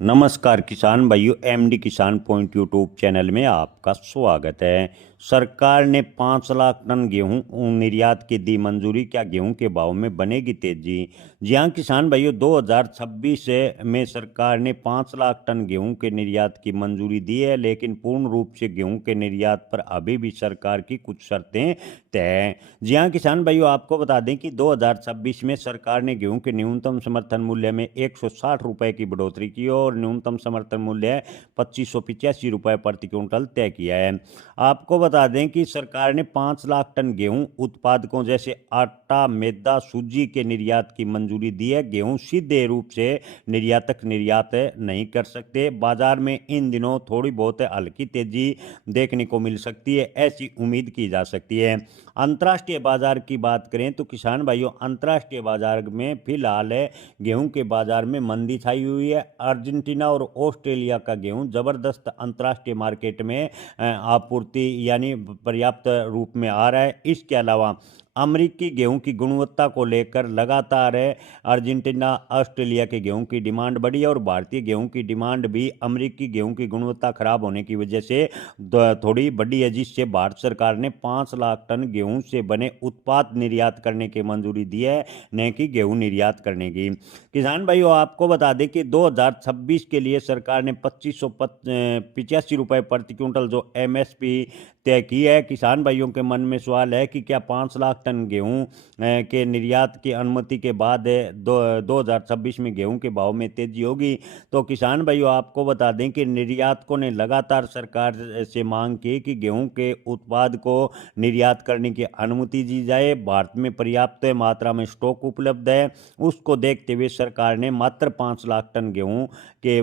नमस्कार किसान भाइयों, एमडी किसान पॉइंट यूट्यूब चैनल में आपका स्वागत है। सरकार ने 5 लाख टन गेहूं निर्यात की दी मंजूरी। क्या गेहूं के भाव में बनेगी तेजी? जी हाँ किसान भाइयों, 2026 में सरकार ने 5 लाख टन गेहूं के निर्यात की मंजूरी दी है, लेकिन पूर्ण रूप से गेहूं के निर्यात पर अभी भी सरकार की कुछ शर्तें तय हैं। जी हाँ किसान भाइयों, आपको बता दें कि 2026 में सरकार ने गेहूं के न्यूनतम समर्थन मूल्य में 160 रुपए की बढ़ोतरी की और न्यूनतम समर्थन मूल्य 2585 रुपए प्रति क्विंटल तय किया है। आपको बता दें कि सरकार ने 5 लाख टन गेहूं उत्पादकों जैसे आटा, मैदा, सूजी के निर्यात की मंजूरी दी है। गेहूं सीधे रूप से निर्यातक निर्यात नहीं कर सकते। बाजार में इन दिनों थोड़ी बहुत हल्की तेजी देखने को मिल सकती है, ऐसी उम्मीद की जा सकती है। अंतर्राष्ट्रीय बाजार की बात करें तो किसान भाइयों, अंतर्राष्ट्रीय बाजार में फिलहाल गेहूं के बाजार में मंदी छाई हुई है। अर्जेंटीना और ऑस्ट्रेलिया का गेहूं जबरदस्त अंतर्राष्ट्रीय मार्केट में आपूर्ति यानी पर्याप्त रूप में आ रहा है। इसके अलावा अमेरिकी गेहूं की गुणवत्ता को लेकर लगातार अर्जेंटीना, ऑस्ट्रेलिया के गेहूं की डिमांड बढ़ी है और भारतीय गेहूं की डिमांड भी अमेरिकी गेहूं की गुणवत्ता खराब होने की वजह से थोड़ी बढ़ी है, जिससे भारत सरकार ने 5 लाख टन गेहूं से बने उत्पाद निर्यात करने की मंजूरी दी है, न कि गेहूं निर्यात करने की। किसान भाइयों, आपको बता दें कि 2026 के लिए सरकार ने 2585 रुपये प्रति क्विंटल जो एमएसपी तय की है। किसान भाइयों के मन में सवाल है कि क्या 5 लाख टन गेहूं के निर्यात की अनुमति के बाद 2026 में गेहूं के भाव में तेजी होगी? तो किसान भाइयों, आपको बता दें कि निर्यातकों ने लगातार सरकार से मांग की कि गेहूं के उत्पाद को निर्यात करने की अनुमति दी जाए। भारत में पर्याप्त मात्रा में स्टॉक उपलब्ध है। उसको देखते हुए सरकार ने मात्र 5 लाख टन गेहूं के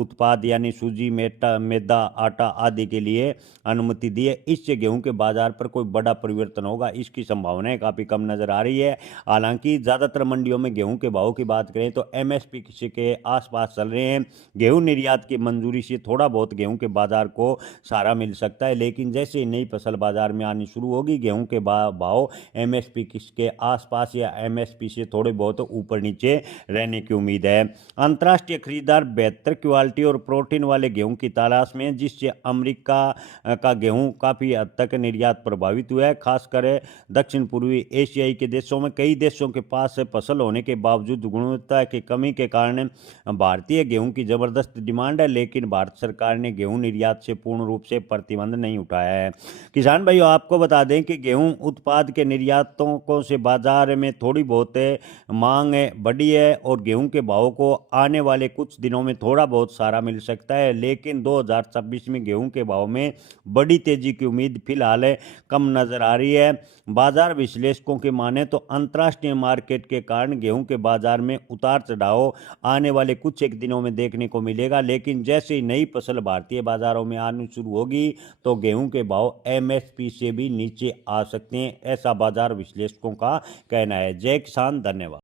उत्पाद यानी सूजी, मैदा, आटा आदि के लिए अनुमति दी है। इससे गेहूं के बाजार पर कोई बड़ा परिवर्तन होगा, इसकी संभावनाएं काफ़ी कम नजर आ रही है। हालांकि ज़्यादातर मंडियों में गेहूं के भाव की बात करें तो एमएसपी के आसपास चल रहे हैं। गेहूं निर्यात की मंजूरी से थोड़ा बहुत गेहूं के बाजार को सहारा मिल सकता है, लेकिन जैसे ही नई फसल बाजार में आनी शुरू होगी, गेहूं के भाव एमएसपी के आसपास या एमएसपी से थोड़े बहुत ऊपर नीचे रहने की उम्मीद है। अंतर्राष्ट्रीय खरीदार बेहतर क्वालिटी और प्रोटीन वाले गेहूं की तलाश में, जिससे अमेरिका का गेहूं काफ़ी हद तक निर्यात प्रभावित हुआ है। खासकर दक्षिण पूर्वी एशियाई के देशों में कई देशों के पास फसल होने के बावजूद गुणवत्ता की कमी के कारण भारतीय गेहूं की जबरदस्त डिमांड है, लेकिन भारत सरकार ने गेहूं निर्यात से पूर्ण रूप से प्रतिबंध नहीं उठाया है। किसान भाइयों, आपको बता दें कि गेहूं उत्पाद के निर्यातकों से बाजार में थोड़ी बहुत मांग बढ़ी है और गेहूं के भाव को आने वाले कुछ दिनों में थोड़ा बहुत सहारा मिल सकता है, लेकिन 2026 में गेहूं के भाव में बड़ी तेजी की उम्मीद फिलहाल कम नजर आ रही है। बाजार विश्लेषकों की माने तो अंतर्राष्ट्रीय मार्केट के कारण गेहूं के बाजार में उतार चढ़ाव आने वाले कुछ एक दिनों में देखने को मिलेगा, लेकिन जैसे ही नई फसल भारतीय बाजारों में आनी शुरू होगी तो गेहूं के भाव एमएसपी से भी नीचे आ सकते हैं, ऐसा बाजार विश्लेषकों का कहना है। जय किसान, धन्यवाद।